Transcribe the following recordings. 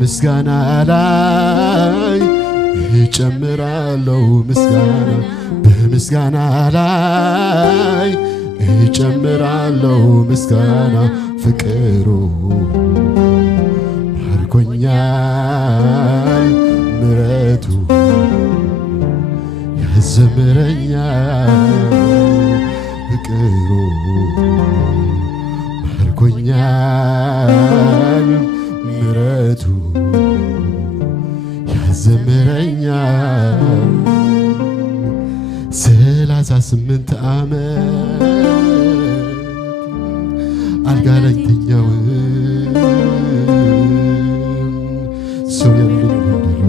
በምስጋና ላይ እጨምራለሁ ምስጋና በምስጋና ላይ እጨምራለሁ ምስጋና ፍቅሩ ማርኮኛል ምሕረቱ ያዘምረኛል ፍቅሩ ማርኮኛል ምሕረቱ ያዘምረኛል 38 ዓመት አልጋ ላይ ተኛው ሰው የለኝ ብሎ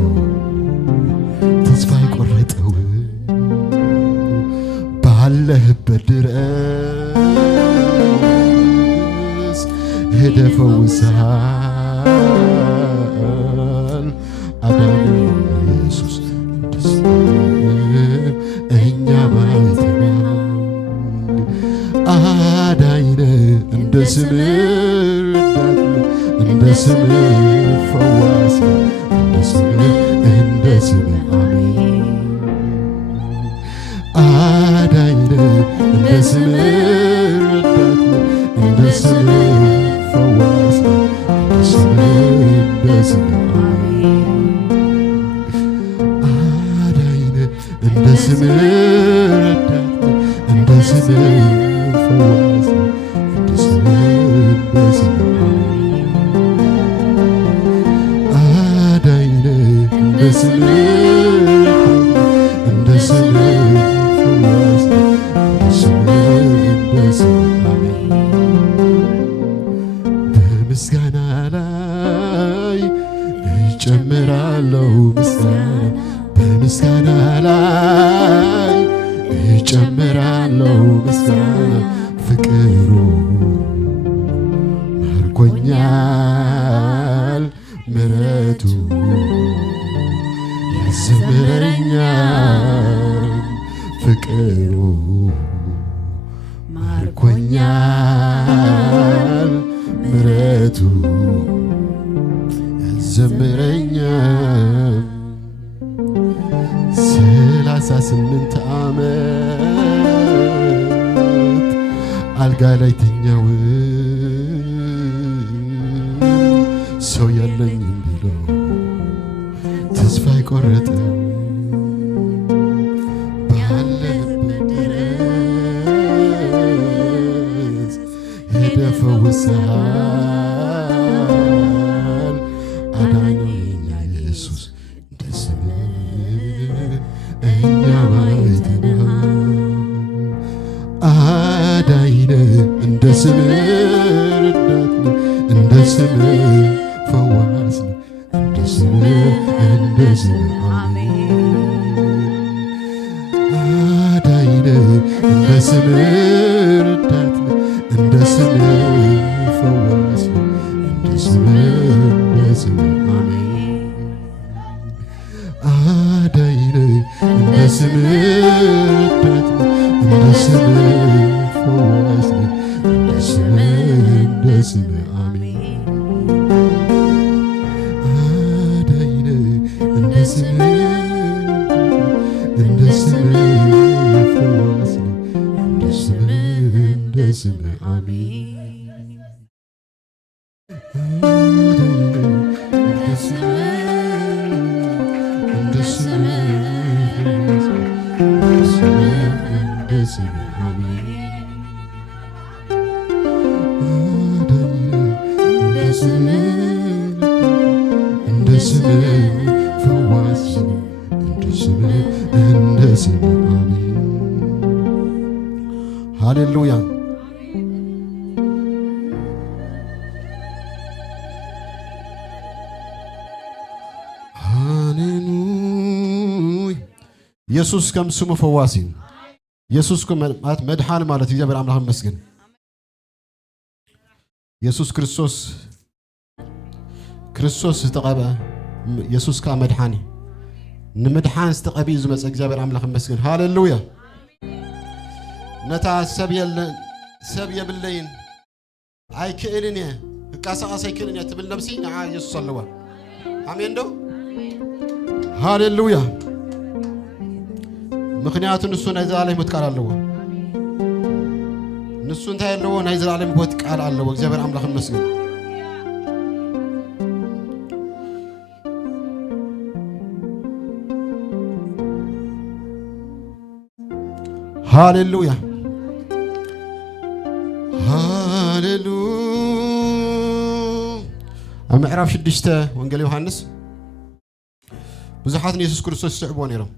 ተስፋ የቆረጠው ባለህበት ድረስ ሄደህ ፈውሰሃል አዳነኝ ኢየሱስ እኛ ማይተናል አዳይነ እንደ ስምህ ረዳት እንደ ስምህ ፈዋስ እንደ ስምህ አሜን አዳይነ እንደ ስምህ ረዳት እንደ ስምህ ፈዋስ እንደ ስምህ አሜን አዳይነ እንደ ስምህ ረዳት እንደ ስምህ ፈዋስ እንደ ስምህ አዳይነ እንደ ስምህ እንደ ስምህ ፈዋስ እንደ ስምህ አሜን በምስጋና ላይ እጨምራለሁ ምስጋና በምስጋና ላይ እጨምራለሁ ምስጋና ፍቅሩ ማርኮኛል ምሕረቱ ያዘምረኛል ፍቅሩ ማርኮኛል ምሕረቱ ያዘምረኛል 38 ዓመት አልጋ ላይ ተኛው ሰው የለኝም ብሎ ተስፋ የቆረጠው ባለህበት ድረስ ሄደህ ፈውሰሃል አዳነኝ ኢየሱስ እንደ ስምህ እኛ አይተናል አዳይነ እንደ ስምህ ረዳት እንደ ስምህ ፈዋስ እንደ ስምህ አሜን አዳይነ እንደ ስምህ ረዳት እንደ ስምህ ፈዋስ እንደ ስምህ አሜን አዳይነ እንደ ስምህ ረዳት እንደ ስምህ ፈዋስ እንደ ስምህ አሜን አዳይነ እንደ ስምህ እንደ ስምህ ፈዋስ እንደ ስምህ አሜን ሃሌሉያ ኢየሱስ ከም ስሙ ፈዋሲ ኢየሱስ ማለት መድኃኒ ማለት እግዚአብሔር አምላክ ይመስገን ኢየሱስ ክርስቶስ ተቀበ ኢየሱስ ካ መድኃኒ ንምድሓን ዝተቀቢ ዝመፀ እግዚአብሔር አምላክ ይመስገን ሃሌሉያ ነታ ሰብ የብለይን አይክእልን ከቃሳቀሰ አይክእልን ትብል ነፍሲ ንዓ ኢየሱስ አለዋ አሜን ነው ሃሌሉያ ምክንያቱም እሱ ናይ ዘላለም ሕይወት ቃል አለው ንሱ እንታይ ያለው ናይ ዘላለም ሕይወት ቃል አለው እግዚአብሔር አምላክ ይመስገን ሃሌሉያ ሃሌሉያ ምዕራፍ 6 ወንጌል ዮሐንስ ብዙሓት ኢየሱስ ክርስቶስ ይስዕብዎ ነይሮም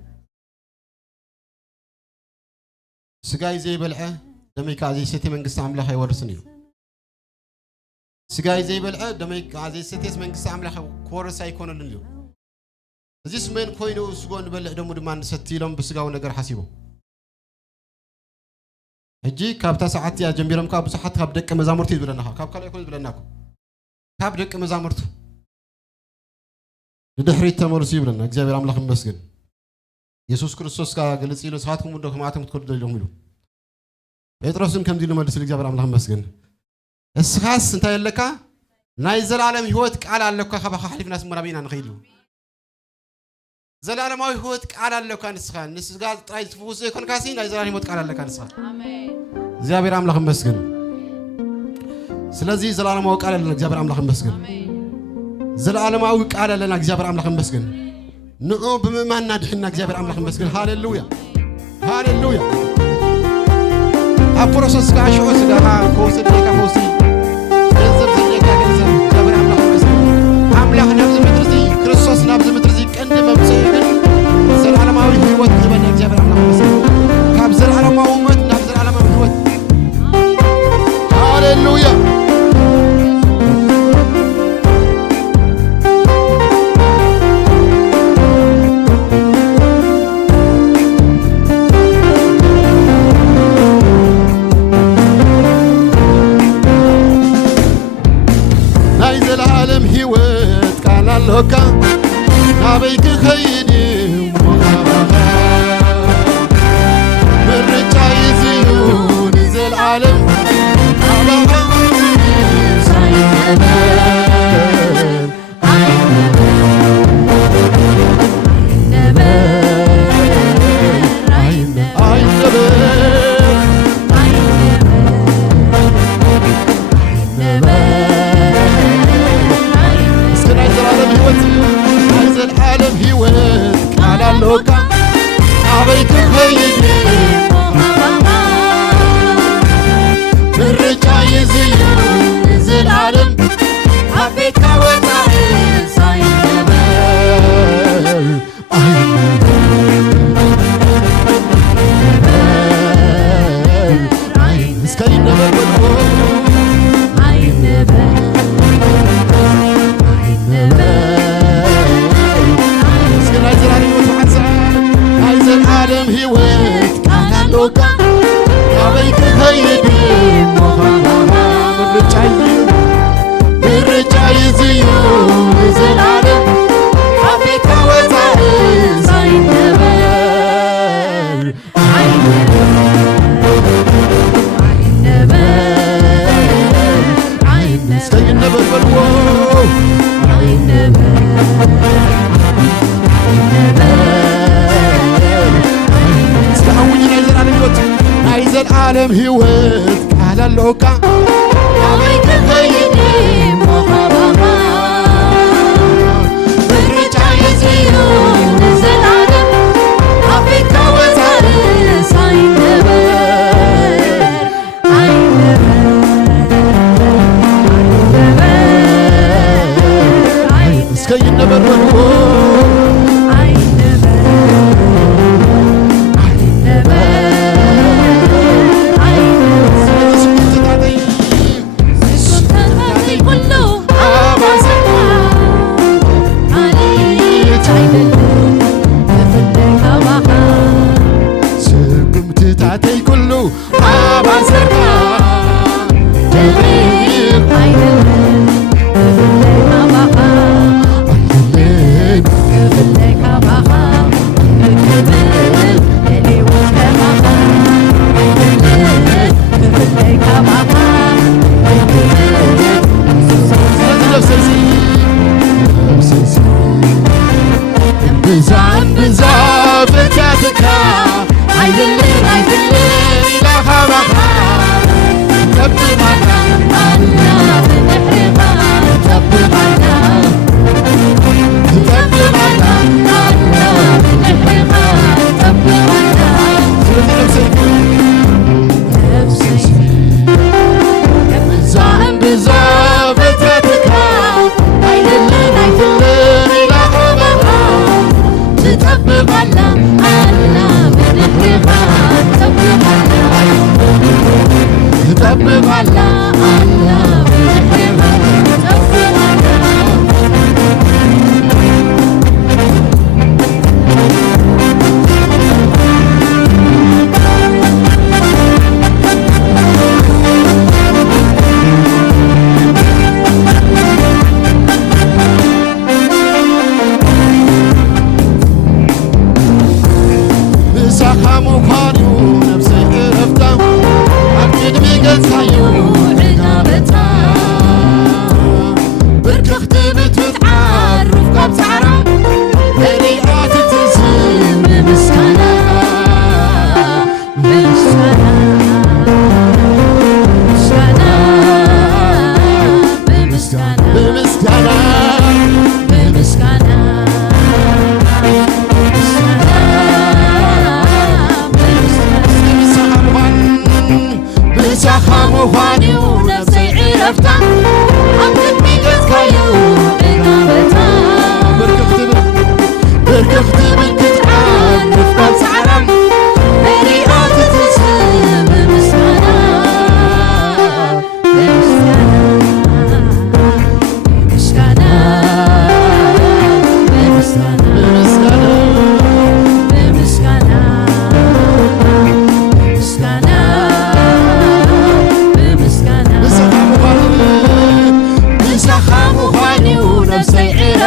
ስጋይ ዘይበልዐ ደመይ ከዓ ዘይሰተ መንግስቲ አምላኽ አይወርስን እዩ ስጋይ ዘይበልዐ ደመይ ከዓ ዘይሰተ መንግስቲ አምላኽ ክወርስ አይኮነልን እዩ እዚ ስመን ኮይኑ ስጎ ንበልዕ ደሙ ድማ ንሰቲ ኢሎም ብስጋው ነገር ሓሲቦም እጂ ካብታ ሰዓት ያ ጀምቢሮም ካብ ብዙሓት ካብ ደቀ መዛሙርቱ ይብለናኻ ካብ ካልእ ይኮን ይብለናኩ ካብ ደቀ መዛሙርቱ ድሕሪት ተመልሱ ይብለና እግዚአብሔር አምላክ ይመስገን ኢየሱስ ክርስቶስ ጋር ግልጽ ይሉ ሰዓትኩም ወደ ከማተም ትኮልዱ ይሎም ይሉ ጴጥሮስን ከም ዲሉ መልስ እግዚአብሔር አምላክ ይመስገን እስኻስ እንታይ ያለካ ናይ ዘላለም ሕይወት ቃል አለካ ከበኻ ሐሊፍና ስመራቢና ንኸይሉ ዘላለማዊ ሕይወት ቃል አለካ ንስኻ ንስጋ ጥራይ ትፍውስ ይኮንካሲ ናይ ዘላለም ሕይወት ቃል አለካ ንስኻ አሜን እግዚአብሔር አምላክ ይመስገን ስለዚህ ዘላለማዊ ቃል አለና እግዚአብሔር አምላክ ይመስገን አሜን ዘላለማዊ ቃል አለና እግዚአብሔር አምላክ ይመስገን ንዑ በመማና ድሕና እግዚአብሔር አምላክ ይመስገን ሃሌሉያ ሃሌሉያ አፕሮሰስ ጋሽኦ ስጋሃ ኮስድ ለካ ኮሲ ገንዘብ ዘለካ ገንዘብ እግዚአብሔር አምላክ ይመስገን አምላክ ነብዝ ምድርዚ ክርስቶስ ነብዝ ምድርዚ ቀንደ መብሰይ ግን ዘላለማዊ ሕይወት ዝበነ እግዚአብሔር አምላክ ይመስገን ካብ ዘላለማዊ ሕይወት ናብ ዘላለማዊ ሕይወት ሃሌሉያ loka nabeyk khaydi birca iziyun zel alem ዓለም ሕይወት አላለውካ አበይከ ከይዲ ሞኻባባ ብርጫ ይዝዩ ዘላለም አበይከ ወዛር ሳይነበር እስከ ይነበር ወልዎ Hey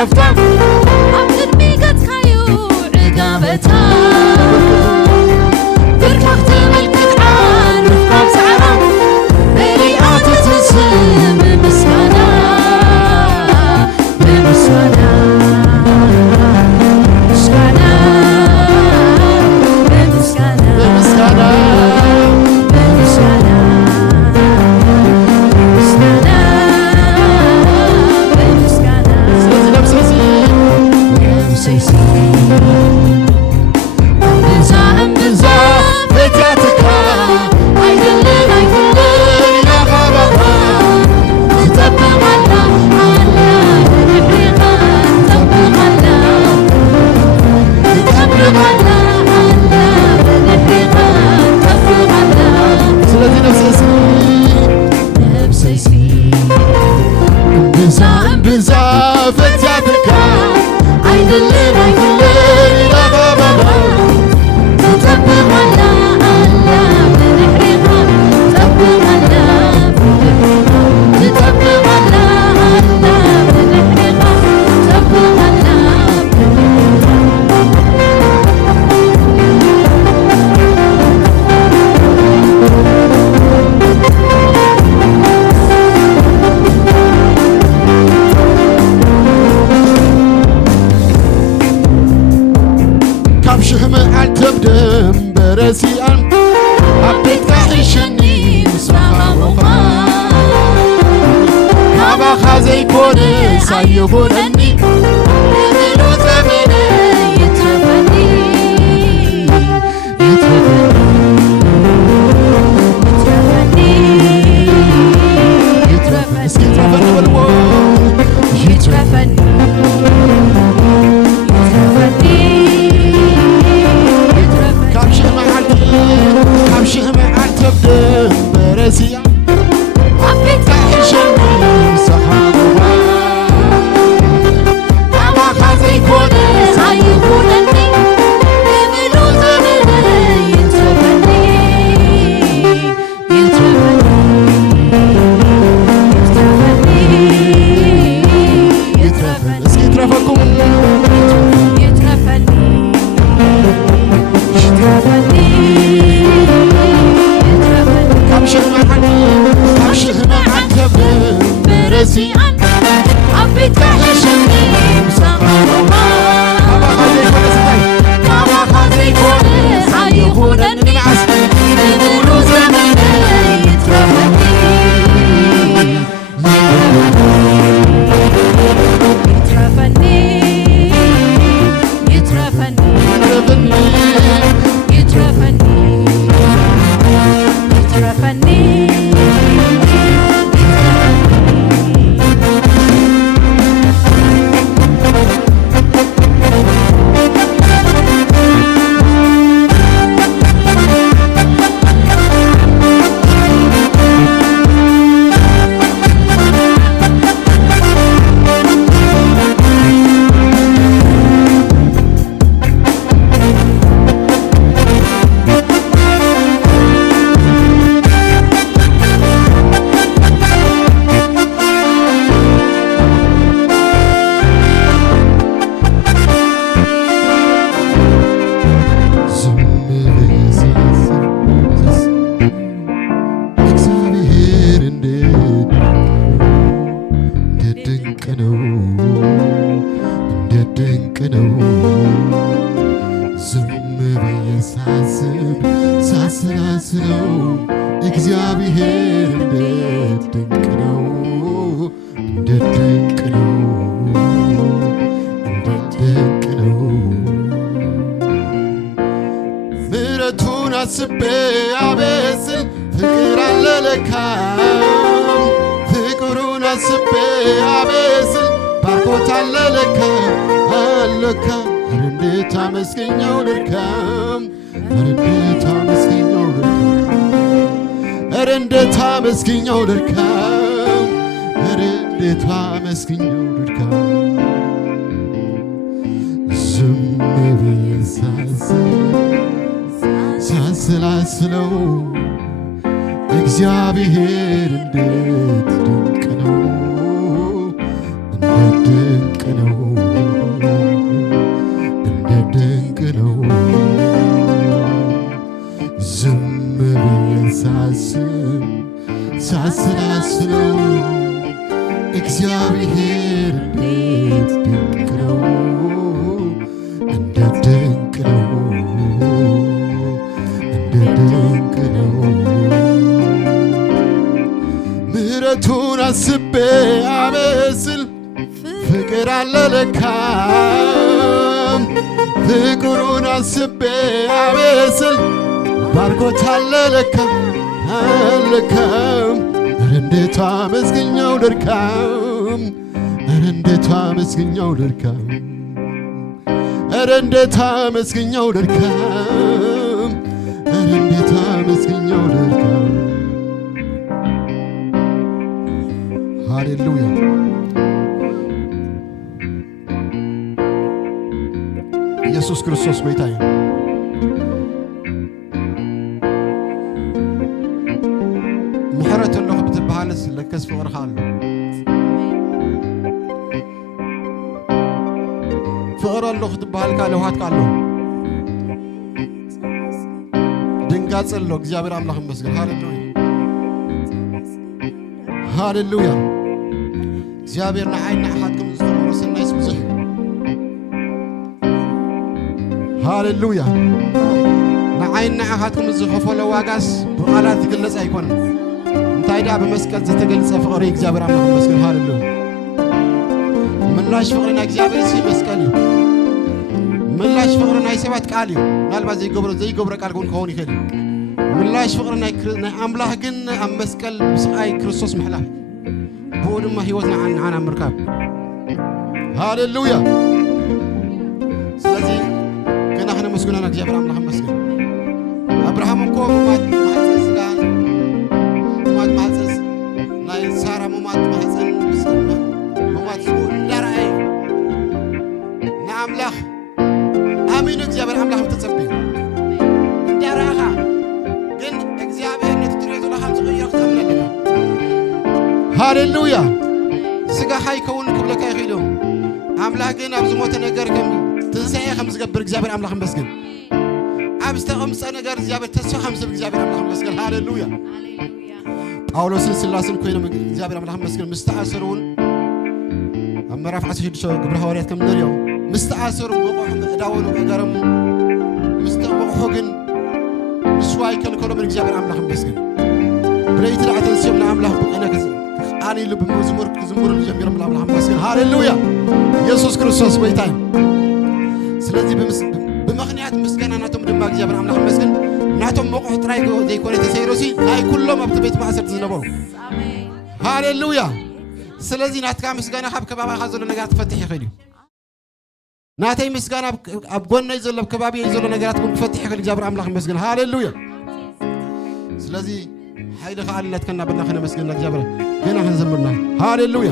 كفتا أبدر ميقت خايو عقابتا بركخت ملكت عن رفقاب سعرا بريئات تنسم بمسكانا بمسكانا مسكانا بمسكانا بمسكانا بمسكانا بمسكانا سلازي نفسي أنبزا فتاتك أيدلن إلى غابها تطبق الله بالحقيقة تطبق الله بالحقيقة تطبق الله سلازي نفسي أنبزا فتاتك أيدلن إلى غابها تطبق الله بالحقيقة تطبق الله تطبق الله بالحقيقة تطبق الله كابشهم عالتبدم برسيان أبيت كعيشني مسمع مقام كابا خازي كوني سايبونني بملو زمني يترفني يترفني اسكي ترافن والمو يترفني كابشهم عالتبدم برسيان أبيت كعيشني سحابها كابا خازي كوني سايبونني بملو زمني يترفني يترفني اسكي ترافكم كابشهم عالتبدم برسيان أبيت كعيشني مسخرها كما خاطري كل سايخونني بملو زمني يترفني يترفني يترفني يترفني ሳስላስለው እግዚአብሔር እንዴት ድንቅ ነው፣ እንዴት ድንቅ ነው፣ እንዴት ድንቅ ነው። ምሕረቱን አስቤ አቤት ስል ፍቅር አለ ለካ፣ ፍቅሩን አስቤ አቤት ስል ባርኮት አለ ለካ አለካ። ኧረ እንዴት አመስገኛው ልድከም፣ ኧረ እንዴት አመስገኛው ልድከም፣ ኧረ እንዴት አመስገኛው ልድከም፣ ኧረ እንዴት አመስገኛው ልድከም። ዝም ብዬ ሳስላስለው እግዚአብሔር እንዴት ድንቅ ነው፣ እንዴት ድንቅ ነው። ለካ ፍቅሩን አስቤ አቤስል ባርኮታል ለካ አለካም እንዴት አመስግኛው ልርካም እንዴት አመስግኛው ልርካም እንዴት አመስግኛው ልርካም እንዴት አመስግኛው ልርካም ሃሌሉያ ኢየሱስ ክርስቶስ ጌታዬ ምሕረት ለሁ ብትበሃልስ ለከስ ፍቅርካ ኣሎ ፍቅር ኣለሁ ክትበሃልካ ለውሃትካ ኣሎ ድንጋጽ ኣሎ እግዚአብሔር አምላክ ይመስገን ሃሌሉያ ሃሌሉያ እግዚአብሔር ንዓይ ንዓኻትኩም ዝፈቅሮ ሰናይስ ብዙሕ ሃሌሉያ ንዓይ ንዓኻትኩም ዝኸፈሎ ዋጋስ ብቃላት ይግለጽ ኣይኮነን እንታይ ዳ በመስቀል ዝተገልጸ ፍቅሪ እግዚአብሔር አምላክ ይመስገን ሃሌሉያ ምላሽ ፍቅርና እግዚአብሔር ሲ መስቀል እዩ ምላሽ ፍቅርና ሰባት ቃል እዩ ምናልባት ዘይገብሮ ቃል ክኸውን ይኽእል ምላሽ ፍቅርና አምላክ ግን ኣብ መስቀል ብስቃይ ክርስቶስ ምሕላፍ ብኡ ድማ ህይወት ንዓና ምርካብ ሃሌሉያ ስለዚ ገና ክነመስግኖና እግዚአብሔር አምላክ ይመስገን አብርሃም እኮ ሙማት ማሕፀን ናይ ሳራ ሙማት ማሕፀን ሙማት እንዳርአየ ንኣምላኽ ኣሚኑ እግዚአብሔር አምላክ ብትጸብዩ እንዳርአኻ ግን እግዚአብሔር ነቲ ትሪኦ ዘለኻ ዝቕይሮ ክትኣምን ኣለካ ሃሌሉያ ስጋኻ ይከውን ክብለካ ይኽእሉ ኣምላኽ ግን ኣብ ዝሞተ ነገር ከም ትንሣኤ ከም ዝገብር እግዚአብሔር አምላክ ይመስገን ኣብ ዝተቐምፀ ነገር እግዚአብሔር ተስፋ ከም ዝህብ እግዚአብሔር አምላክ ይመስገን ሃሌሉያ ጳውሎስን ስላስን ኮይኖም እግዚአብሔር አምላክ ይመስገን ምስተኣሰሩን ኣብ ምዕራፍ 16 ግብረ ሐዋርያት ከም ንሪኦ ምስተኣሰሩ መቑሑ ምእዳወሉ እገረሙ ምስተመቑሑ ግን ንስዋ ይከልከሎምን እግዚአብሔር አምላክ ይመስገን ብለይቲ ደዓ ተንስዮም ንኣምላኽ ብቕነ ክቃኒሉ ብመዝሙር ክዝሙሩሉ ጀሚሮም ንኣምላኽ ይመስገን ሃሌሉያ ኢየሱስ ክርስቶስ ጌታ እዩ ስለዚ ብምኽንያት ምስጋና ናቶም ድማ እግዚአብሔር አምላክ ይመስገን ናቶም መቑሑ ጥራይ ዘይኮነ ተሰይሮሲ ናይ ኩሎም ኣብቲ ቤት ማእሰርቲ ዝነበሩ ሃሌሉያ ስለዚ ናትካ ምስጋና ካብ ከባቢኻ ዘሎ ነገራት ክፈትሕ ይኽእል እዩ ናተይ ምስጋና ኣብ ጎነይ ዘሎ ኣብ ከባቢይ ዘሎ ነገራት እውን ክፈትሕ ይኽእል እግዚአብሔር አምላክ ይመስገን ሃሌሉያ ስለዚ ሓይልኻ ኣለትከና በልና ክነመስግና እግዚአብሔር ገና ክንዘምርና ሃሌሉያ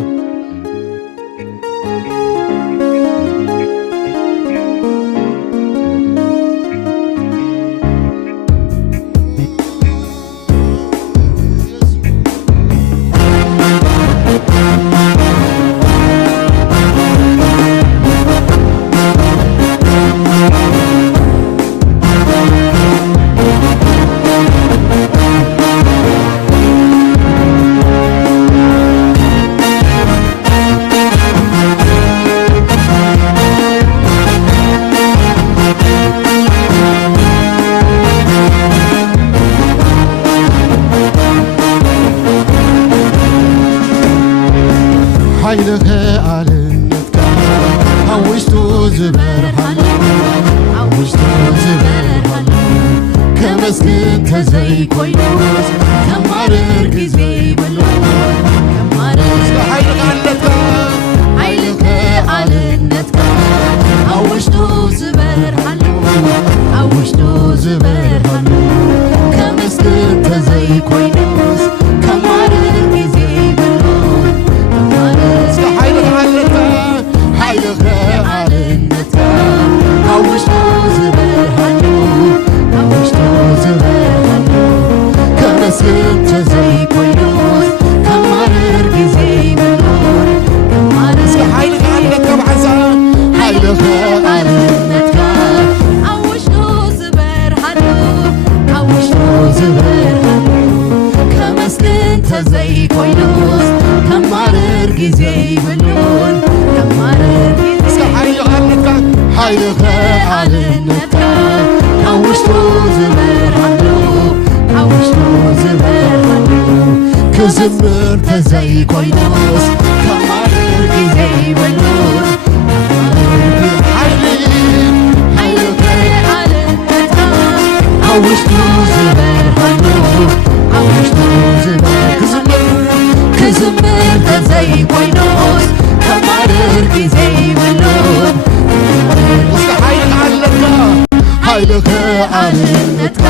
ኃይልኸ አልነትካ አውሽቱ ዝበርሃሉ አውሽቱ ዝበርሃሉ ከመስግን ተዘይኮይኖስ ከማርር ጊዜ ይበሉ ከማርር ኃይልኸ አልነትካ አውሽቱ ዝበርሃሉ አውሽቱ ዝበርሃሉ ከመስግን ተዘይኮይኖስ ከማርር ጊዜ ይበሉ ኃይልኸ አልነትካ አውሽቱ ዝበርሃሉ አውሽቱ ዝበርሃሉ ከመስግን ተዘይኮይኖስ ከማርር ጊዜ ይበሉ ኃይልኸ አልነትካ ብዓሳ ኃይልኸ አልነትካ አውሽቱ ዝበርሃሉ አውሽቱ ዝበርሃሉ ከመስግን ተዘይኮይኖስ ከማርር ጊዜ ይበሉን ከማርር ጊዜ ኃይልኸ አልነትካ አውሽቱ ዝበርሃሉ አውሽቱ ዝበርሃሉ ክዝምር ተዘይኮይኖስ ከማርር ጊዜ ይበሉን ብኣልነትካ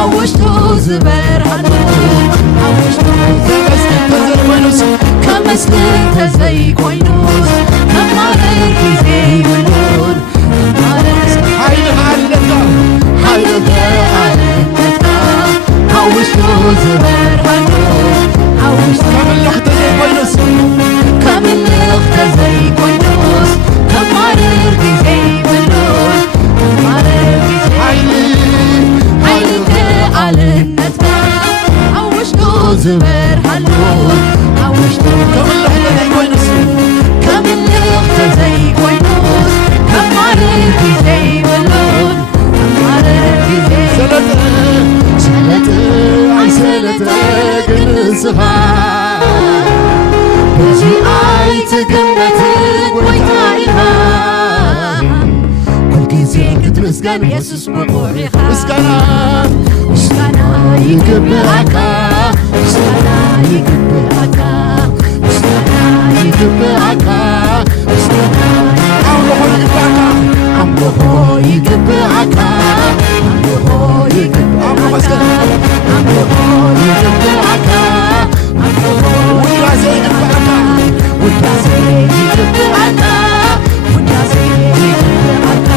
ኣብ ውሽጡ ዝበርሃሉ ኣብ ውሽጡ ከመስግን ተዘይኮይኑስ ከማርር ጊዜ ይብሉን ኃይልህ አለካ ሓይልከ ኣልነትካ ኣብ ውሽጡ ዝበርሃሉ ኣብ ውሽጡ ከምልኽ ተዘይኮይኑስ ከምልኽ ተዘይኮይኑስ ከማርር ጊዜ ይብሉን ከማርር ጊዜ ሓይልከ ኣልነትካ ኣብ ውሽጡ ዝበርሃሉ ኣብ ውሽጡ ከምልኽ ተዘይኮይኑስ ከምልኽ ተዘይኮይኑስ ከማርር ጊዜ ይብሉን ከማርር ጊዜ ሰለጥ ኣይሰለጠ ግን ንስኻ ብዙ ኣይትግመትን ጎይታ ኢኻ ኩልጊዜ ክትምስገን ኢየሱስ ምቑር ኢኻ ምስጋና ምስጋና ይግብኣካ ምስጋና ይግብኣካ ምስጋና ይግብኣካ ምስጋና ኣምልኾ ይግባእካ ኣምልኾ ይግብኣካ ኣምልኾ ይግብኣካ ኣምልኾ ይግብኣካ ውዳሴ ይግባእካ ውዳሴ ይግብኣካ ውዳሴ ይግብኣካ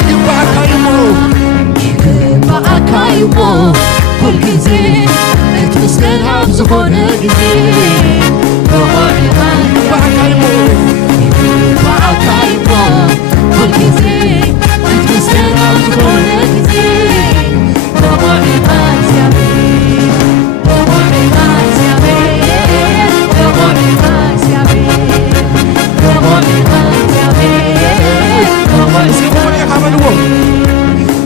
ይግባእካ እሞ ይግብኣካ እሞ ኩልጊዜ እትምስገን ኣብ ዝኾነ ጊዜ ይግባእካ እሞ ይግብኣካ እሞ ኩልጊዜ እትምስገን ኣብ ዝኾነ ጊዜ ብቑዒኻ እግዚአብሔር ብቑዒኻ እግዚአብሔር ብቑዒኻ እግዚአብሔር ብቑዒኻ እግዚአብሔር እስኪ ብቑዒኻ በልዎ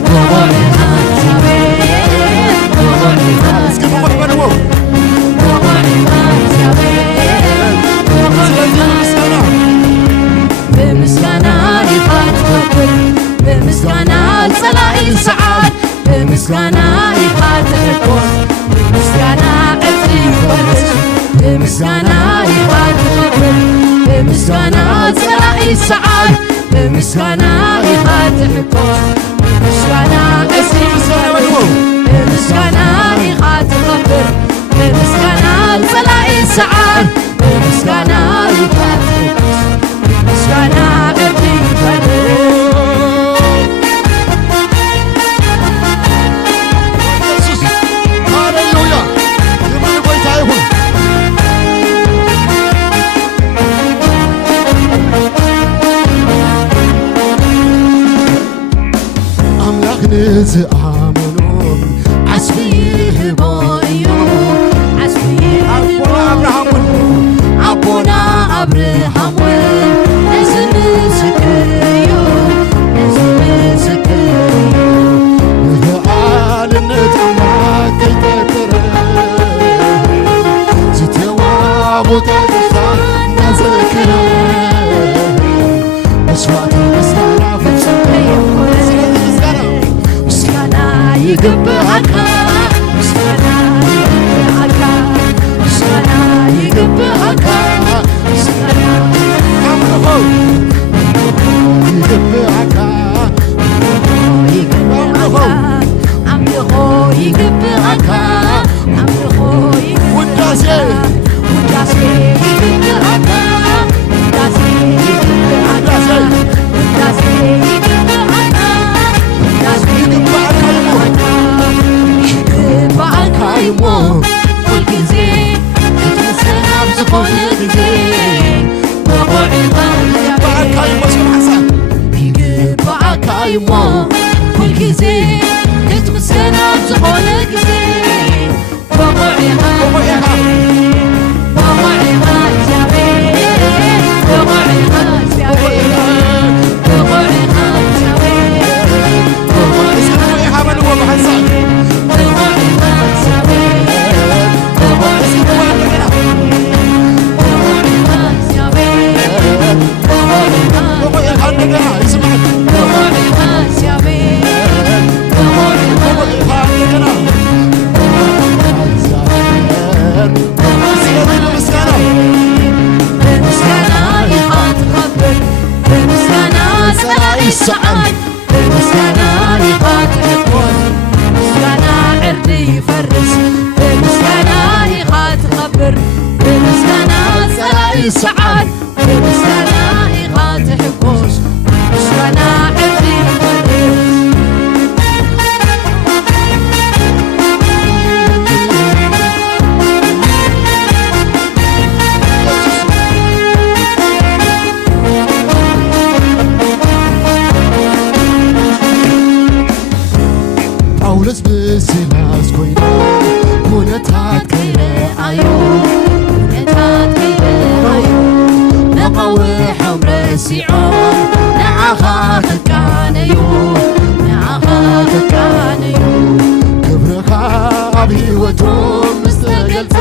ብቑዒኻ እግዚአብሔር ብቑዒኻ እስኪ ብቑዕ በልዎ ብቑዒኻ እግዚአብሔር ስለዚህ ምስጋና ብምስጋና ኢኻ ትኸብር ብምስጋና ጸላኢ ሰዓት ብምስጋና ኢኻ ትሕኮስ ብምስጋና ዕጥሪ ይፈርስ ብምስጋና ኢኻ ትኸብር ብምስጋና ጸላኢ ሰዓት ብምስጋና ኢኻ ትሕኮስ ብምስጋና ዕጥሪ ይፈርስ ብምስጋና ኢኻ ትኸብር ብምስጋና ጸላኢ ሰዓት ብምስጋና ኢኻ ትሕኮስ ምስጋና ዕጥሪ ይፈርስ ኢየሱስ ሃሌሉያ ክብር ጎይታ ይሁን ኣምላኽ ንዝኣመኖም ዓስቢ ይህቦ እዩ ዓስቢ ኣቦና አብርሃምን ኣቦና ኣብርሃም ውን ነዚ ምስክር እዩ ነዚ ምስክር እዩ ንበዓልነት ኣምላክ ከይጠጠረ ዝተዋቦታ ተስፋ እናዘከረ መስዋዕቲ ምስጋና ፍጹም ከየኮነ ስለዚ ምስጋና ምስጋና ይግብኣካ ምስጋና ይግብኣካ ምስጋና ይግብኣካ ምስጋና ኣምልኾ ይግብኣካ ይግብኣካ ኣምልኾ ይግብኣካ ኣምልኾ ውዳሴ ውዳሴ ይግብኣካ ውዳሴ ይግብኣካ ውዳሴ ይግብኣካ ውዳሴ ይግብኣካ እሞ ይግብኣካ እሞ ኩልጊዜ ክትምስገን ኣብ ዝኾነ ጊዜ ብቑዒኻ ይግብኣካ እሞ ስም ሓሳብ ይግብኣካ እሞ ኩልጊዜ ክትምስገን ኣብ ዝኾነ ጊዜ ብቑዒኻ ብቑዒኻ ብቑዒኻ እግዚአብሔር ብቑዒኻ እግዚአብሔር ብቑዒኻ እግዚአብሔር እስኪ ብቑዒኻ በልዎ ብሓሳብ ብቑዒኻ እግዚአብሔር እስኪ ብቑዕ እንደገና ብቑዒኻ እግዚአብሔር ብቑዒኻ ብቑዒኻ እንደገና ይስማዕ ብቑዒኻ እግዚአብሔር ብቑዒኻ ብቑዒኻ እንደገና እግዚአብሔር سعاد بمسكنا إيغا تحكوس مسكنا عبدي فرس ጳውሎስ ብሲላስ ኮይኖም ኩነታት ከይረአዩ ኩነታት ከይረአዩ ነቐዊሖም ረሲዖም ንዓኻ ክቃነዩ ንዓኻ ክቃነዩ ክብርኻ ኣብ ህይወቶም ምስ ተገልጸ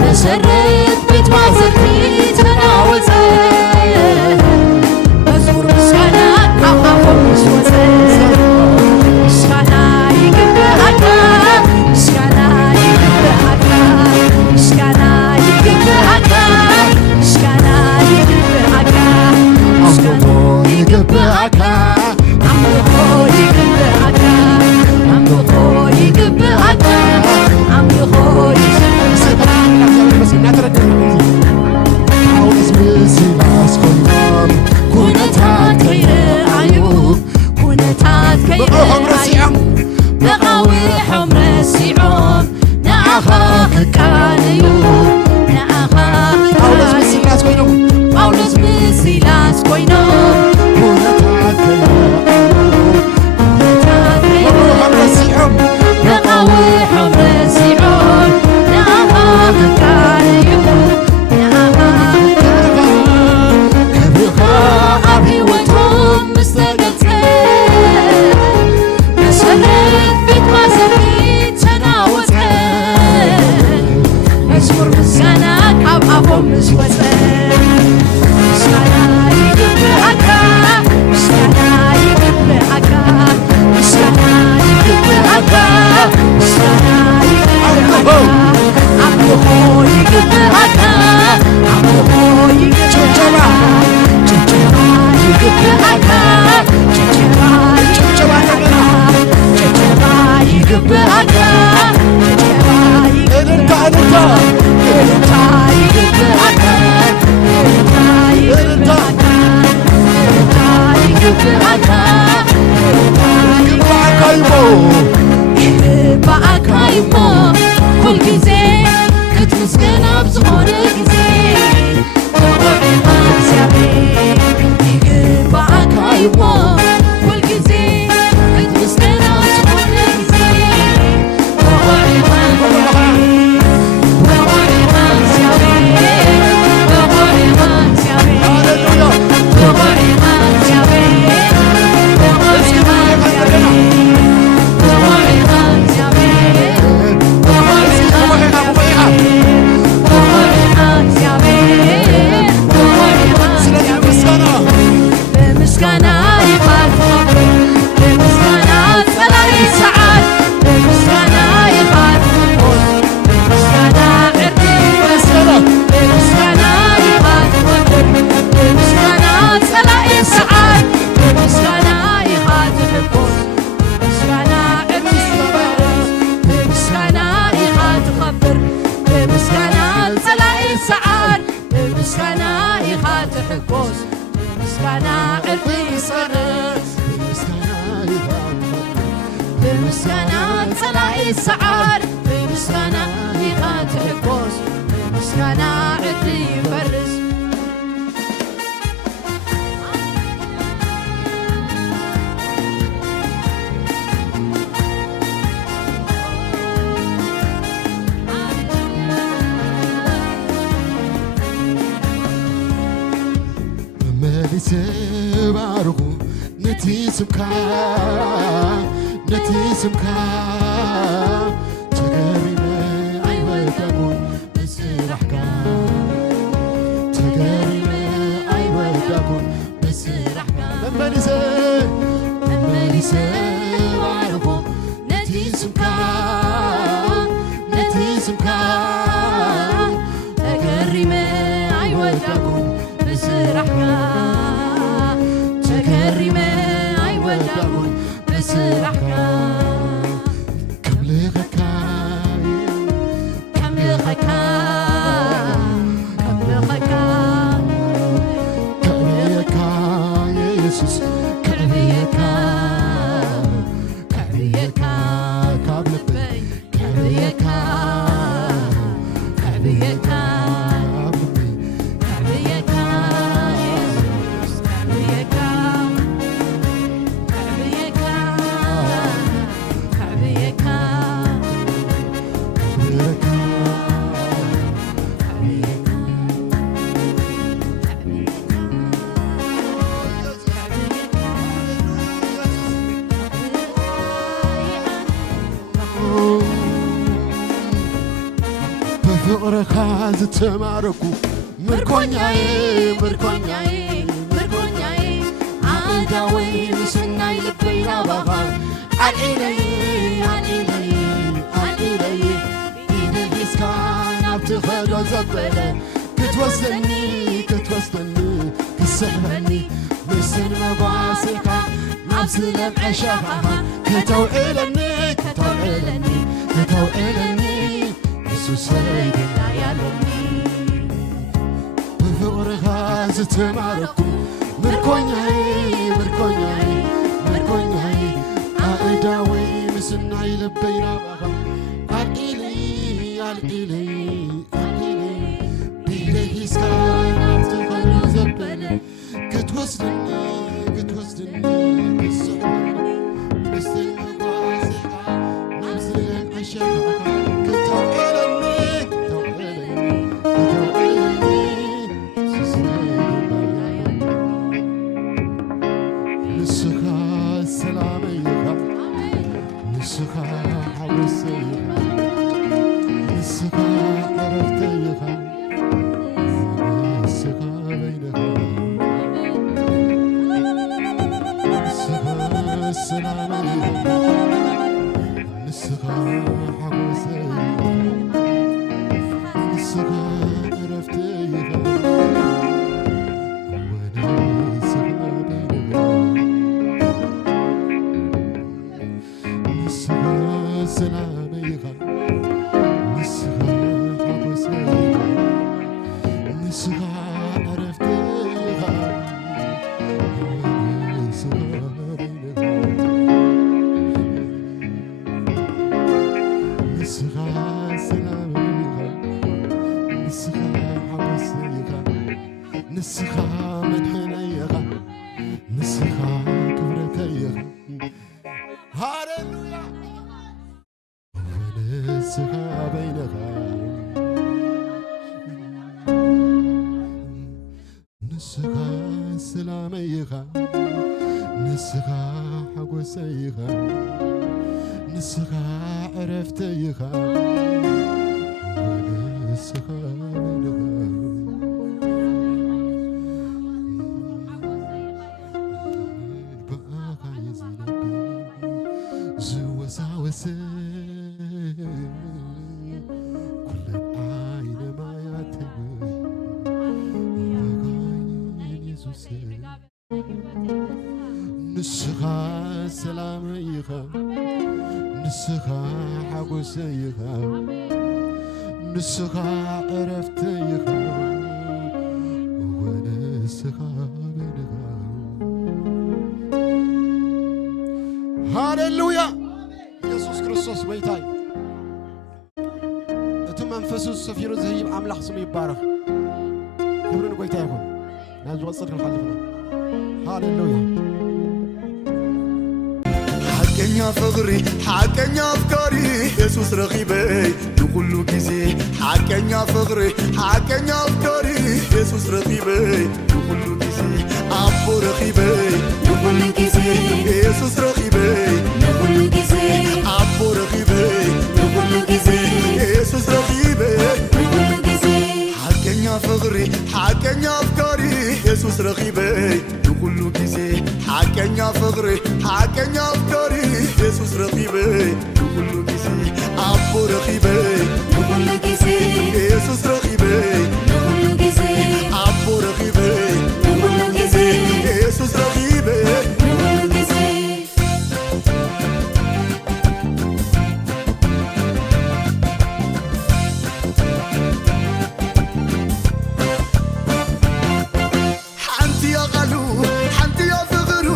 መሰረት ቤት ማዘርቲ ተናወፀ መዝሙር ምስጋና ካብ ኣፎም ምስ ወፀ ምስጋና ይግብአካ ምስጋና ይግብአካ ምስጋና ይግብአካ ምስጋና ይግብአካ ኣምልኾ ይግብአካ ኣምልኾ ይግብአካ ኣምልኾ ይግብአካ ኣምልኾ ጳውሎስ ብሲላስ ኮይኖም ኩነታት ከይረአዩ ኩነታት ከይረአዩ ነቐዊሖም ረሲዖም ንዓኻ ክቃነዩ ንዓኻ ጳውሎስ ብሲላስ ኮይኖም ጳውሎስ ብሲላስ ኮይኖም ኩነታት ኩነታት ክብርኻ ረሲዖም ነቐዊሖም ረሲዖም ንዓኻ ክቃነዩ ንዓኻ ክብርኻ ኣብ ህይወቶም ምስ ተገልጸ መሰረት ቤት ማሰርቲ ተናወፀ መዝሙር ምስጋና ካብ ኣፎም ምስ ወፀ ምስጋና ይግብአካ ምስጋና ይግብአካ ምስጋና ይግብአካ ምስጋና ይግብአካ ኣምልኾ ይግብአካ ኣምልኾ ይግብአካ ጭብጨባ ይግብአካ ጭብጨባ ይግብአካ ጭብጨባ ይግብአካ ጭብጨባ እልልታ እልልታ እልልታ ይግብአካ እልልታ ይግብአካ እልልታ ይግብአካ እልልታ ይግብአካ ይሞ ይግብአካ ይሞ ኩል ጊዜ ክትምስገን ኣብ ዝኾነ ጊዜ ተቆዒኻ እግዚአብሔር ይግብአካ ይሞ ኩል ጊዜ ክትምስገን ኣብ ዝኾነ ጊዜ ተቆዒኻ ተቆዒኻ እግዚአብሔር ተቆዒኻ እግዚአብሔር ተቆዒኻ እግዚአብሔር ተቆዒኻ እግዚአብሔር ተቆዒኻ እግዚአብሔር ስለዚ ምስጋና በምስጋና ኢኻ ትኸብር በምስጋና ጸላኢ ሰዓት በምስጋና ኢኻ ትኽቦት በምስጋና ዕርዲ ይመስል በምስጋና ኢኻ ትኸብር በምስጋና ጸላኢ ሰዓት በምስጋና ኢኻ ትሕቦት በምስጋና ዕርዲ ይመስል በምስጋና ኢኻ ትኸብር በምስጋና ጸላኢ ሰዓት በምስጋና ኢኻ ትሕጎስ በምስጋና ዕርዲ ይሰርስ በምስጋና ጸላኢ ሰዓት በምስጋና ኢኻ ትሕጎስ በምስጋና ዕርዲ ይፈርስ መመሊስ ባርኹ ነቲ ስምካ ተገሪመ ኣይወደጉን ብስራሕካ ተገሪመ ኣይወደጉን ብስራሕካ መመሊሰ ባርኹ ነቲ ስምካ ተገሪመ ኣይወደጉን ብስራሕካ ተገሪመ ኣይወደጉን ብስራሕካ ከምልኸካ ዝተማረኩ ምርኮኛዬ ምርኮኛዬ ምርኮኛዬ አእዳወይ ንስናይ ልበይ ናባኻ አልኢለይ አልኢለይ አልኢለይ ኢደሊስካ ናብቲ ኸዶ ዘበለ ክትወስደኒ ክትወስደኒ ክስሕበኒ ምስን መጓሴካ ናብ ዝለምዐ ሸኻኻ ከተውዕለኒ ከተውዕለኒ ከተውዕለኒ ኢየሱሰይ ገላያለኒ ብፍቕርኻ ዝተማረኩ ምርኮኛዬ ምርኮኛዬ ምርኮኛዬ ኣእዳወይ ምስናይ ልበይ ናባኻ አልኢለይ አልኢለይ አልኢለይ ብኢደይ ሒዝካ ናብቲ ኸዶ ዘበለ ክትወስደኒ ክትወስደኒ ክስሕበኒ ምስን መጓሴካ ናብ ዝለምዐ ሸኻኻ ከተውዕለኒ ከተውዕለኒ ከተውዕለኒ ንስኻ ሰላመይ ኢኻ ንስኻ ሓጎሰይ ኢኻ ንስኻ ዕረፍተይ ኢኻ ንስኻ በይነኻ ንስኻ ሰላመይ ኢኻ ንስኻ ሓጎሰይ ኢኻ ንስኻ ዕረፍተይ ኢኻ ወንስኻ በይነኻ ንስኻ ሰላመይ ኢኻ ንስኻ ሓጎሰይ ኢኻ ንስኻ ዕረፍተይ ኢኻ ወንስኻ በይነኻ ንስኻ ሰላመይ ኢኻ ንስኻ ሓጎሰይ ኢኻ ንስኻ መድሕነይ ኢኻ ንስኻ ክብረተይ ኢኻ ሃሌሉያ ወንስኻ በይነኻ ንስኻ ሰላመይ ኢኻ ንስኻ ሓጎሰይ ኢኻ ንስኻ ዕረፍተይ ኢኻ ወንስኻ በይነኻ በኣኻ የዝነብር ዝወሳወሰ ኩለን ዓይነ ማያትብ በጋይን ኢየሱስ ንስኻ ሰላመይ ኢኻ ንስኻ ሓጎሰይ ኢኻ ንስኻ ዕረፍተይ ኢኻ ወንስኻ በይነኻ ሃሌሉያ ኢየሱስ ክርስቶስ ጎይታይ እቲ መንፈሱ ሰፊሩ ዝህብ ኣምላኽ ስሙ ይባረኽ ክብሪ ንጎይታ ይኹን ናብ ዝወፅል ክንሓልፍና ሃሌሉያ ሓቀኛ ፍቕሪ ሓቀኛ ኣፍቃሪ ኢየሱስ ረኺበይ ንኩሉ ግዜ ሓቀኛ ፍቕሪ ሓቀኛ ኣፍቃሪ ኢየሱስ ረኺበይ ንኩሉ ግዜ ኣቦ ረኺበይ ንኩሉ ግዜ ኢየሱስ ረኺበይ ንኩሉ ግዜ ኣቦ ረኺበይ ንኩሉ ግዜ ኢየሱስ ረኺበይ ንኩሉ ግዜ ሓቀኛ ፍቕሪ ሓቀኛ ኣፍቃሪ ኢየሱስ ረኺበይ ንኩሉ ግዜ ሓቀኛ ፍቕሪ ሓቀኛ ኣፍቃሪ ኢየሱስ ረኺበይ ንኩሉ ግዜ ኣቦ ረኺበይ ንኩሉ ግዜ ኢየሱስ ረኺበይ ንኩሉ ግዜ ኣቦ ረኺበይ ንኩሉ ግዜ ኢየሱስ ረኺበይ ንኩሉ ግዜ ሓንቲ ቃሉ ሓንቲ ፍቕሩ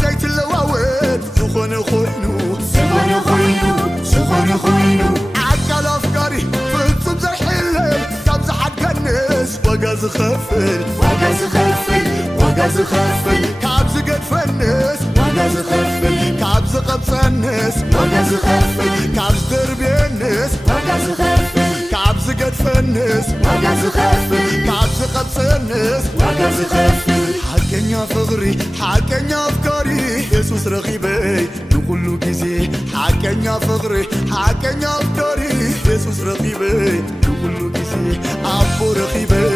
ዘይትለዋወጥ ዝኾነ ኮይኑ ዝኾነ ኮይኑ ዝኾነ ኮይኑ ዓቃል ኣፍቃሪ ፍጹም ዘይሕለል ካብ ዝሓድገንስ ዋጋ ዝኸፍል ዋጋ ዝኸፍል ዋጋ ዝኸፍል ካብ ዝገድፈንስ ዋጋ ዝኸፍል ካብ ዝቐብፀንስ ዋጋ ዝኸፍል ካብ ዝደርብየንስ ዋጋ ዝኸፍል ካብ ዝገድፈንስ ዋጋ ዝኸፍል ካብ ዝቐብፀንስ ዋጋ ዝኸፍል ሓቀኛ ፍቕሪ ሓቀኛ ኣፍቃሪ ኢየሱስ ረኺበይ ንኩሉ ግዜ ሓቀኛ حقኛ فقري حقኛ أفكاري يسوس رقيبي كل كيسي عبو رقيبي